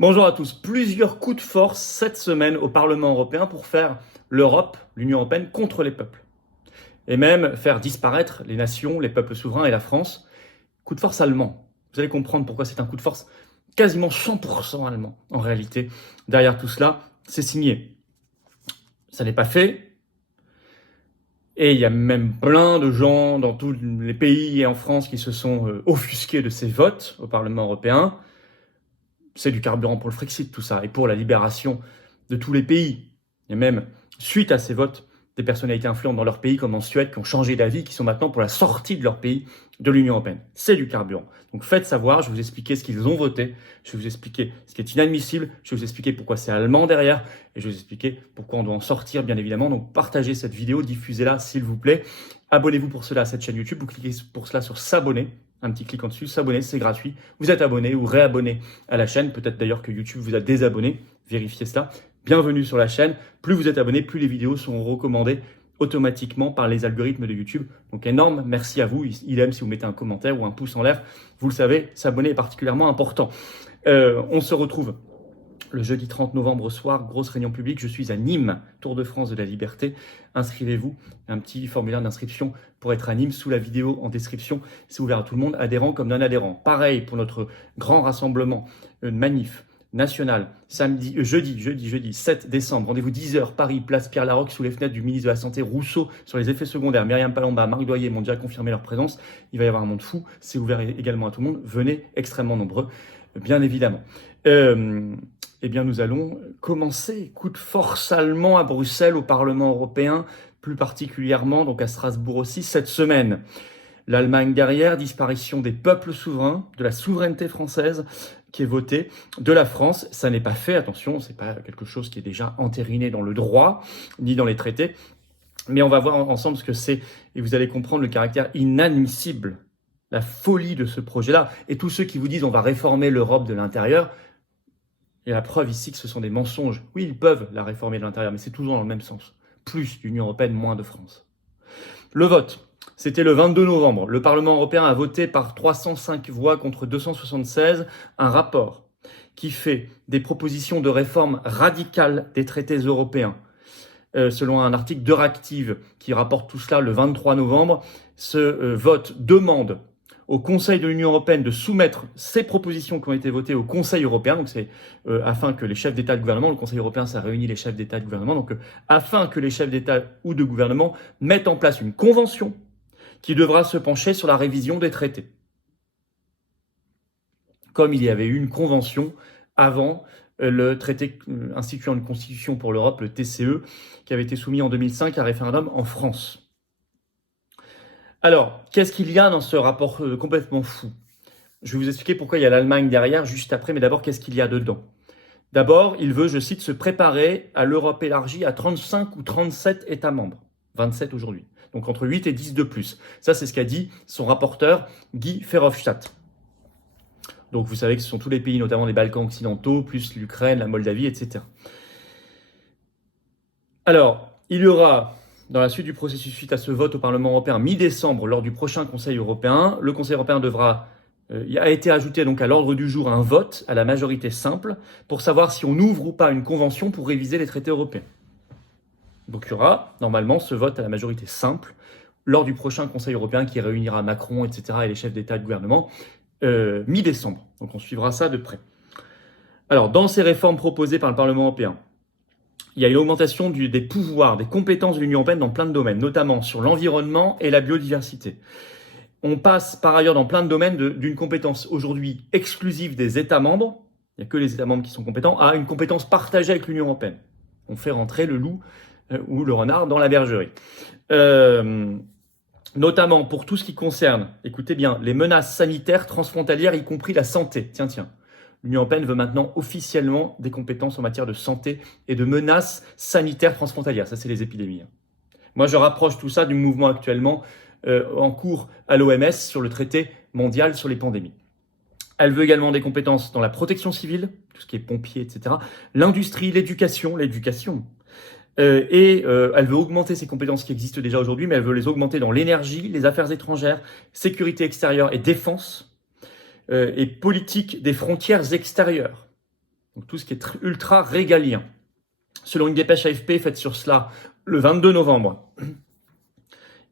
Bonjour à tous. Plusieurs coups de force cette semaine au Parlement européen pour faire l'Europe, l'Union européenne, contre les peuples. Et même faire disparaître les nations, les peuples souverains et la France. Coup de force allemand. Vous allez comprendre pourquoi c'est un coup de force quasiment 100% allemand en réalité. Derrière tout cela, c'est signé. Ça n'est pas fait. Et il y a même plein de gens dans tous les pays et en France qui se sont offusqués de ces votes au Parlement européen. C'est du carburant pour le Frexit, tout ça, et pour la libération de tous les pays. Et même, suite à ces votes, des personnalités influentes dans leur pays, comme en Suède, qui ont changé d'avis, qui sont maintenant pour la sortie de leur pays de l'Union européenne. C'est du carburant. Donc faites savoir, je vais vous expliquer ce qu'ils ont voté, je vais vous expliquer ce qui est inadmissible, je vais vous expliquer pourquoi c'est allemand derrière, et je vais vous expliquer pourquoi on doit en sortir, bien évidemment. Donc partagez cette vidéo, diffusez-la s'il vous plaît. Abonnez-vous pour cela à cette chaîne YouTube, vous cliquez pour cela sur s'abonner. Un petit clic en dessus, s'abonner, c'est gratuit. Vous êtes abonné ou réabonné à la chaîne. Peut-être d'ailleurs que YouTube vous a désabonné. Vérifiez cela. Bienvenue sur la chaîne. Plus vous êtes abonné, plus les vidéos seront recommandées automatiquement par les algorithmes de YouTube. Donc énorme merci à vous. Il aime si vous mettez un commentaire ou un pouce en l'air. Vous le savez, s'abonner est particulièrement important. On se retrouve le jeudi 30 novembre soir, grosse réunion publique. Je suis à Nîmes, Tour de France de la Liberté. Inscrivez-vous. Un petit formulaire d'inscription pour être à Nîmes sous la vidéo en description. C'est ouvert à tout le monde, adhérent comme non-adhérent. Pareil pour notre grand rassemblement, manif national, jeudi 7 décembre. Rendez-vous 10h, Paris, place Pierre-Laroque, sous les fenêtres du ministre de la Santé Rousseau, sur les effets secondaires. Myriam Palomba, Marc Doyer m'ont déjà confirmé leur présence. Il va y avoir un monde fou. C'est ouvert également à tout le monde. Venez, extrêmement nombreux, bien évidemment. Eh bien, nous allons commencer. Coup de force allemand à Bruxelles, au Parlement européen, plus particulièrement, donc à Strasbourg aussi, cette semaine. L'Allemagne derrière, disparition des peuples souverains, de la souveraineté française qui est votée, de la France. Ça n'est pas fait, attention, c'est pas quelque chose qui est déjà entériné dans le droit, ni dans les traités. Mais on va voir ensemble ce que c'est, et vous allez comprendre le caractère inadmissible, la folie de ce projet-là. Et tous ceux qui vous disent on va réformer l'Europe de l'intérieur, et la preuve ici que ce sont des mensonges. Oui, ils peuvent la réformer de l'intérieur, mais c'est toujours dans le même sens. Plus d'Union européenne, moins de France. Le vote, c'était le 22 novembre. Le Parlement européen a voté par 305 voix contre 276 un rapport qui fait des propositions de réforme radicale des traités européens. Selon un article d'Euractiv qui rapporte tout cela le 23 novembre, ce vote demande au Conseil de l'Union européenne de soumettre ces propositions qui ont été votées au Conseil européen, donc c'est afin que les chefs d'État et de gouvernement, le Conseil européen ça réunit les chefs d'État et de gouvernement, donc afin que les chefs d'État ou de gouvernement mettent en place une convention qui devra se pencher sur la révision des traités. Comme il y avait eu une convention avant le traité instituant une constitution pour l'Europe, le TCE, qui avait été soumis en 2005 à référendum en France. Alors, qu'est-ce qu'il y a dans ce rapport complètement fou? Je vais vous expliquer pourquoi il y a l'Allemagne derrière, juste après, mais d'abord, qu'est-ce qu'il y a dedans? D'abord, il veut, je cite, se préparer à l'Europe élargie à 35 ou 37 États membres. 27 aujourd'hui. Donc entre 8 et 10 de plus. Ça, c'est ce qu'a dit son rapporteur Guy Verhofstadt. Donc vous savez que ce sont tous les pays, notamment les Balkans occidentaux, plus l'Ukraine, la Moldavie, etc. Alors, il y aura, dans la suite du processus suite à ce vote au Parlement européen, mi-décembre, lors du prochain Conseil européen, le Conseil européen a été ajouté donc à l'ordre du jour un vote à la majorité simple pour savoir si on ouvre ou pas une convention pour réviser les traités européens. Donc il y aura normalement ce vote à la majorité simple lors du prochain Conseil européen qui réunira Macron, etc. et les chefs d'État et de gouvernement mi-décembre. Donc on suivra ça de près. Alors dans ces réformes proposées par le Parlement européen, il y a une augmentation des pouvoirs, des compétences de l'Union européenne dans plein de domaines, notamment sur l'environnement et la biodiversité. On passe par ailleurs dans plein de domaines d'une compétence aujourd'hui exclusive des États membres, il n'y a que les États membres qui sont compétents, à une compétence partagée avec l'Union européenne. On fait rentrer le loup ou le renard dans la bergerie. Notamment pour tout ce qui concerne, écoutez bien, les menaces sanitaires transfrontalières, y compris la santé. Tiens. L'Union européenne veut maintenant officiellement des compétences en matière de santé et de menaces sanitaires transfrontalières. Ça, c'est les épidémies. Moi, je rapproche tout ça du mouvement actuellement en cours à l'OMS sur le traité mondial sur les pandémies. Elle veut également des compétences dans la protection civile, tout ce qui est pompiers, etc. L'industrie, l'éducation. Elle veut augmenter ses compétences qui existent déjà aujourd'hui, mais elle veut les augmenter dans l'énergie, les affaires étrangères, sécurité extérieure et défense, et politique des frontières extérieures. Donc tout ce qui est ultra régalien. Selon une dépêche AFP faite sur cela le 22 novembre,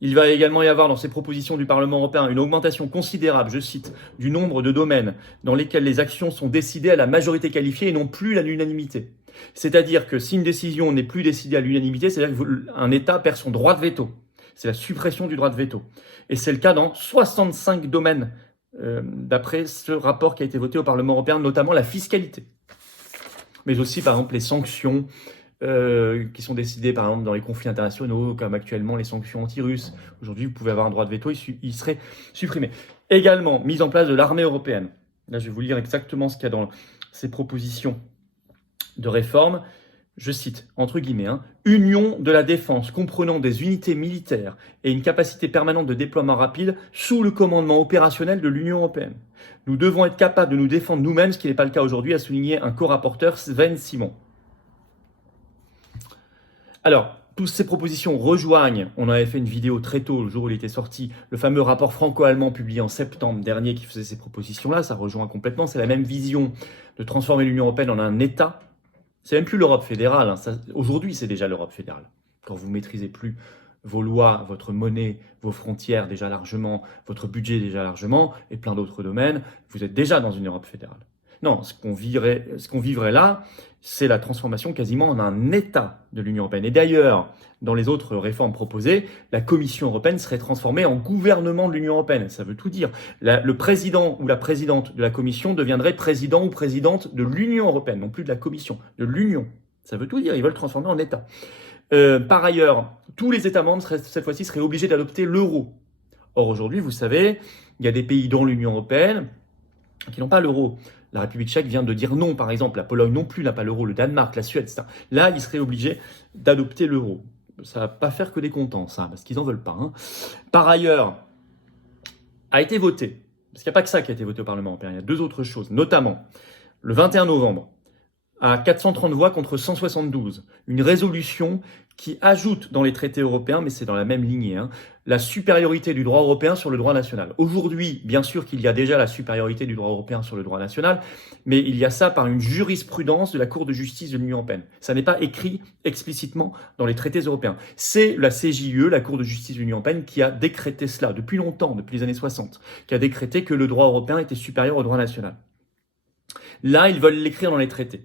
il va également y avoir dans ces propositions du Parlement européen une augmentation considérable, je cite, du nombre de domaines dans lesquels les actions sont décidées à la majorité qualifiée et non plus à l'unanimité. C'est-à-dire que si une décision n'est plus décidée à l'unanimité, c'est-à-dire qu'un État perd son droit de veto. C'est la suppression du droit de veto. Et c'est le cas dans 65 domaines, d'après ce rapport qui a été voté au Parlement européen, notamment la fiscalité. Mais aussi, par exemple, les sanctions, qui sont décidées par exemple dans les conflits internationaux, comme actuellement les sanctions anti-russes. Aujourd'hui, vous pouvez avoir un droit de veto, il serait supprimé. Également, mise en place de l'armée européenne. Là, je vais vous lire exactement ce qu'il y a dans ces propositions de réforme. Je cite, entre guillemets, Union de la défense comprenant des unités militaires et une capacité permanente de déploiement rapide sous le commandement opérationnel de l'Union européenne. Nous devons être capables de nous défendre nous-mêmes, ce qui n'est pas le cas aujourd'hui, a souligné un co-rapporteur, Sven Simon. Alors, toutes ces propositions rejoignent, on avait fait une vidéo très tôt, le jour où il était sorti, le fameux rapport franco-allemand publié en septembre dernier qui faisait ces propositions-là, ça rejoint complètement, c'est la même vision de transformer l'Union européenne en un État. C'est même plus l'Europe fédérale, aujourd'hui c'est déjà l'Europe fédérale. Quand vous ne maîtrisez plus vos lois, votre monnaie, vos frontières déjà largement, votre budget déjà largement, et plein d'autres domaines, vous êtes déjà dans une Europe fédérale. Non, ce qu'on vivrait là, c'est la transformation quasiment en un État de l'Union européenne. Et d'ailleurs, dans les autres réformes proposées, la Commission européenne serait transformée en gouvernement de l'Union européenne. Ça veut tout dire. Le président ou la présidente de la Commission deviendrait président ou présidente de l'Union européenne, non plus de la Commission, de l'Union. Ça veut tout dire, ils veulent transformer en État. Par ailleurs, tous les États membres, cette fois-ci, seraient obligés d'adopter l'euro. Or, aujourd'hui, vous savez, il y a des pays dans l'Union européenne qui n'ont pas l'euro. La République tchèque vient de dire non, par exemple. La Pologne non plus n'a pas l'euro, le Danemark, la Suède, etc. Là, ils seraient obligés d'adopter l'euro. Ça ne va pas faire que des contents, ça, parce qu'ils n'en veulent pas. Par ailleurs, a été voté, parce qu'il n'y a pas que ça qui a été voté au Parlement européen, il y a deux autres choses, notamment le 21 novembre, à 430 voix contre 172, une résolution qui ajoute dans les traités européens, mais c'est dans la même lignée, la supériorité du droit européen sur le droit national. Aujourd'hui, bien sûr qu'il y a déjà la supériorité du droit européen sur le droit national, mais il y a ça par une jurisprudence de la Cour de justice de l'Union européenne. Ça n'est pas écrit explicitement dans les traités européens. C'est la CJUE, la Cour de justice de l'Union européenne, qui a décrété cela depuis longtemps, depuis les années 60, qui a décrété que le droit européen était supérieur au droit national. Là, ils veulent l'écrire dans les traités.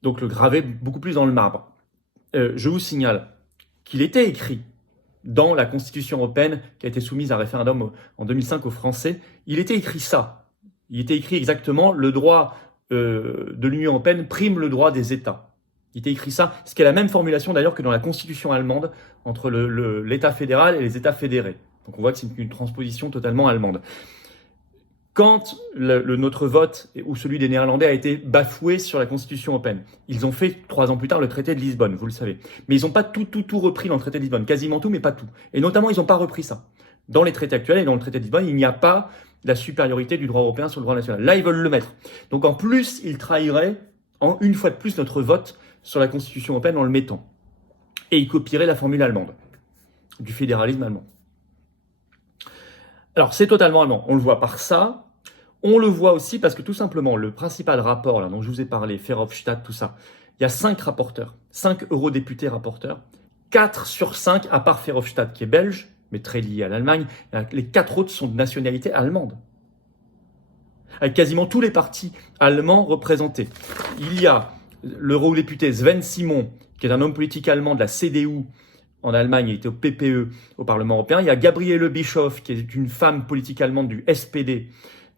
Donc le graver beaucoup plus dans le marbre. Je vous signale qu'il était écrit dans la Constitution européenne qui a été soumise à référendum en 2005 aux Français. Il était écrit ça. Il était écrit exactement le droit de l'Union européenne prime le droit des États. Il était écrit ça, ce qui est la même formulation d'ailleurs que dans la Constitution allemande entre l'État fédéral et les États fédérés. Donc on voit que c'est une transposition totalement allemande. Quand notre vote ou celui des Néerlandais a été bafoué sur la Constitution européenne, ils ont fait 3 ans plus tard le traité de Lisbonne, vous le savez. Mais ils n'ont pas tout repris dans le traité de Lisbonne, quasiment tout, mais pas tout. Et notamment, ils n'ont pas repris ça. Dans les traités actuels et dans le traité de Lisbonne, il n'y a pas la supériorité du droit européen sur le droit national. Là, ils veulent le mettre. Donc en plus, ils trahiraient une fois de plus notre vote sur la Constitution européenne en le mettant. Et ils copieraient la formule allemande, du fédéralisme allemand. Alors c'est totalement allemand, on le voit par ça. On le voit aussi parce que tout simplement, le principal rapport là, dont je vous ai parlé, Verhofstadt, tout ça, il y a 5 rapporteurs, 5 eurodéputés rapporteurs, 4 sur 5, à part Verhofstadt qui est belge, mais très lié à l'Allemagne, les 4 autres sont de nationalité allemande. Avec quasiment tous les partis allemands représentés. Il y a l'eurodéputé Sven Simon, qui est un homme politique allemand de la CDU, en Allemagne, il était au PPE, au Parlement européen. Il y a Gabriele Bischoff, qui est une femme politique allemande du SPD,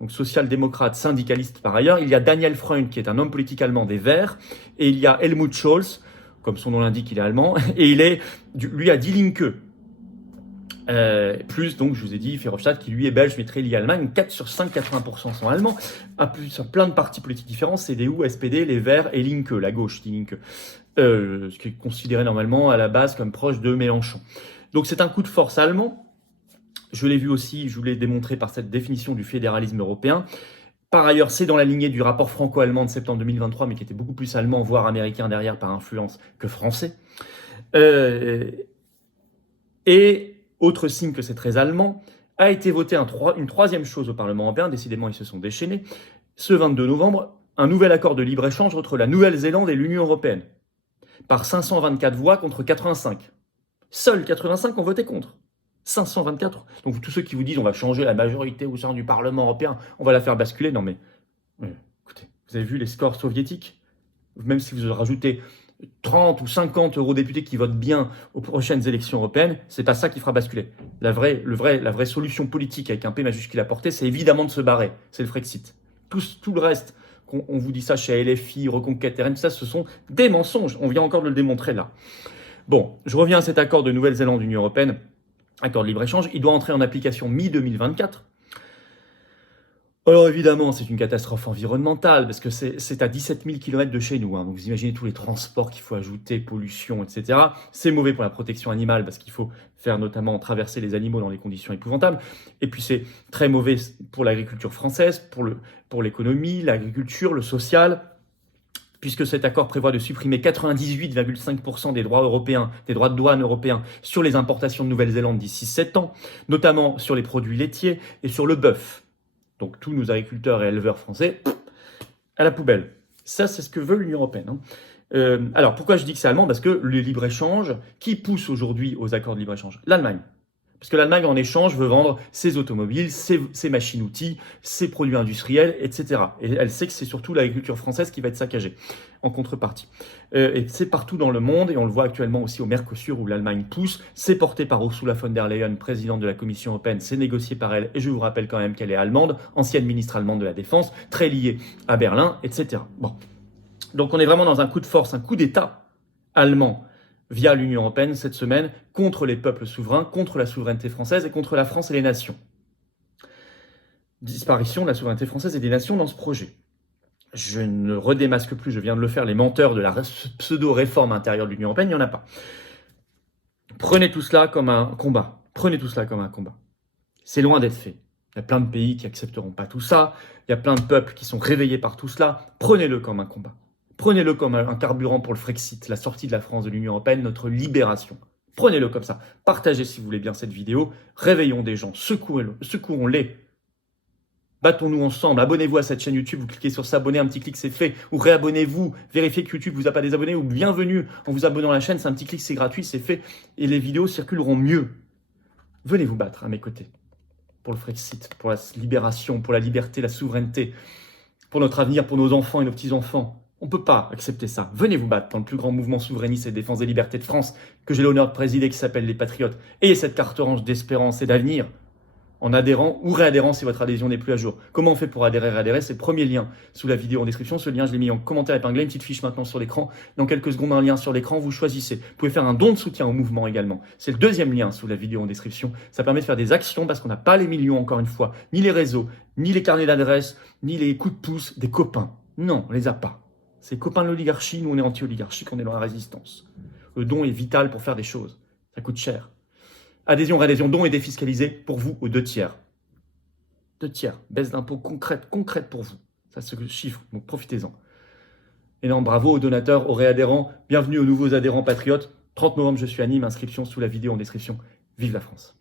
donc social-démocrate, syndicaliste par ailleurs. Il y a Daniel Freund, qui est un homme politique allemand des Verts. Et il y a Helmut Scholz, comme son nom l'indique, il est allemand. Et lui a Die Linke. Plus, donc, je vous ai dit, Verhofstadt, qui lui est belge, mais très lié à l'Allemagne. 4 sur 5, 80% sont allemands. Sur plein de partis politiques différents, CDU, SPD, les Verts et Linke, la gauche, Die Linke. Ce qui est considéré normalement à la base comme proche de Mélenchon. Donc c'est un coup de force allemand. Je l'ai vu aussi, je vous l'ai démontré par cette définition du fédéralisme européen. Par ailleurs, c'est dans la lignée du rapport franco-allemand de septembre 2023, mais qui était beaucoup plus allemand, voire américain derrière par influence que français. Et autre signe que c'est très allemand, a été voté une troisième chose au Parlement européen, décidément ils se sont déchaînés, ce 22 novembre, un nouvel accord de libre-échange entre la Nouvelle-Zélande et l'Union européenne, par 524 voix contre 85. Seuls 85 ont voté contre. 524. Donc tous ceux qui vous disent on va changer la majorité au sein du Parlement européen, on va la faire basculer. Non mais, écoutez, vous avez vu les scores soviétiques? Même si vous rajoutez 30 ou 50 eurodéputés qui votent bien aux prochaines élections européennes, c'est pas ça qui fera basculer. La vraie solution politique avec un P majuscule à porter, c'est évidemment de se barrer. C'est le Frexit. Tout le reste, on vous dit ça chez LFI, Reconquête, RN, ça, ce sont des mensonges. On vient encore de le démontrer là. Bon, je reviens à cet accord de Nouvelle-Zélande-Union européenne, accord de libre-échange. Il doit entrer en application mi-2024. Alors évidemment, c'est une catastrophe environnementale, parce que c'est à 17 000 km de chez nous. Donc vous imaginez tous les transports qu'il faut ajouter, pollution, etc. C'est mauvais pour la protection animale, parce qu'il faut faire notamment traverser les animaux dans des conditions épouvantables. Et puis c'est très mauvais pour l'agriculture française, pour l'économie, l'agriculture, le social, puisque cet accord prévoit de supprimer 98,5% des droits européens, des droits de douane européens sur les importations de Nouvelle-Zélande d'ici 7 ans, notamment sur les produits laitiers et sur le bœuf. Donc tous nos agriculteurs et éleveurs français, à la poubelle. Ça, c'est ce que veut l'Union européenne. Alors, pourquoi je dis que c'est allemand? Parce que le libre-échange, qui pousse aujourd'hui aux accords de libre-échange? L'Allemagne. Parce que l'Allemagne, en échange, veut vendre ses automobiles, ses machines-outils, ses produits industriels, etc. Et elle sait que c'est surtout l'agriculture française qui va être saccagée en contrepartie. Et c'est partout dans le monde, et on le voit actuellement aussi au Mercosur où l'Allemagne pousse. C'est porté par Ursula von der Leyen, présidente de la Commission européenne, c'est négocié par elle, et je vous rappelle quand même qu'elle est allemande, ancienne ministre allemande de la Défense, très liée à Berlin, etc. Bon. Donc on est vraiment dans un coup de force, un coup d'État allemand via l'Union européenne cette semaine contre les peuples souverains, contre la souveraineté française et contre la France et les nations. Disparition de la souveraineté française et des nations dans ce projet. Je ne redémasque plus, je viens de le faire, les menteurs de la pseudo-réforme intérieure de l'Union européenne, il n'y en a pas. Prenez tout cela comme un combat. Prenez tout cela comme un combat. C'est loin d'être fait. Il y a plein de pays qui n'accepteront pas tout ça. Il y a plein de peuples qui sont réveillés par tout cela. Prenez-le comme un combat. Prenez-le comme un carburant pour le Frexit, la sortie de la France de l'Union européenne, notre libération. Prenez-le comme ça. Partagez, si vous voulez bien, cette vidéo. Réveillons des gens. Secourons-les. Battons-nous ensemble. Abonnez-vous à cette chaîne YouTube. Vous cliquez sur s'abonner, un petit clic, c'est fait. Ou réabonnez-vous. Vérifiez que YouTube vous a pas désabonné. Ou bienvenue en vous abonnant à la chaîne. C'est un petit clic, c'est gratuit, c'est fait. Et les vidéos circuleront mieux. Venez vous battre à mes côtés. Pour le Frexit, pour la libération, pour la liberté, la souveraineté. Pour notre avenir, pour nos enfants et nos petits-enfants. On ne peut pas accepter ça. Venez vous battre dans le plus grand mouvement souverainiste et de défense des libertés de France que j'ai l'honneur de présider, qui s'appelle les Patriotes. Ayez cette carte orange d'espérance et d'avenir en adhérant ou réadhérant si votre adhésion n'est plus à jour. Comment on fait pour adhérer? C'est le premier lien sous la vidéo en description. Ce lien, je l'ai mis en commentaire épinglé, une petite fiche maintenant sur l'écran. Dans quelques secondes, un lien sur l'écran, vous choisissez. Vous pouvez faire un don de soutien au mouvement également. C'est le deuxième lien sous la vidéo en description. Ça permet de faire des actions parce qu'on n'a pas les millions, encore une fois, ni les réseaux, ni les carnets d'adresses, ni les coups de pouce des copains. Non, on les a pas. C'est copains de l'oligarchie, nous on est anti-oligarchique, on est dans la résistance. Le don est vital pour faire des choses. Ça coûte cher. Adhésion, réadhésion, don est défiscalisé pour vous aux 2 tiers. 2 tiers. Baisse d'impôts concrète pour vous. Ça se chiffre, donc profitez-en. Énorme bravo aux donateurs, aux réadhérents. Bienvenue aux nouveaux adhérents patriotes. 30 novembre, je suis à Nîmes. Inscription sous la vidéo en description. Vive la France.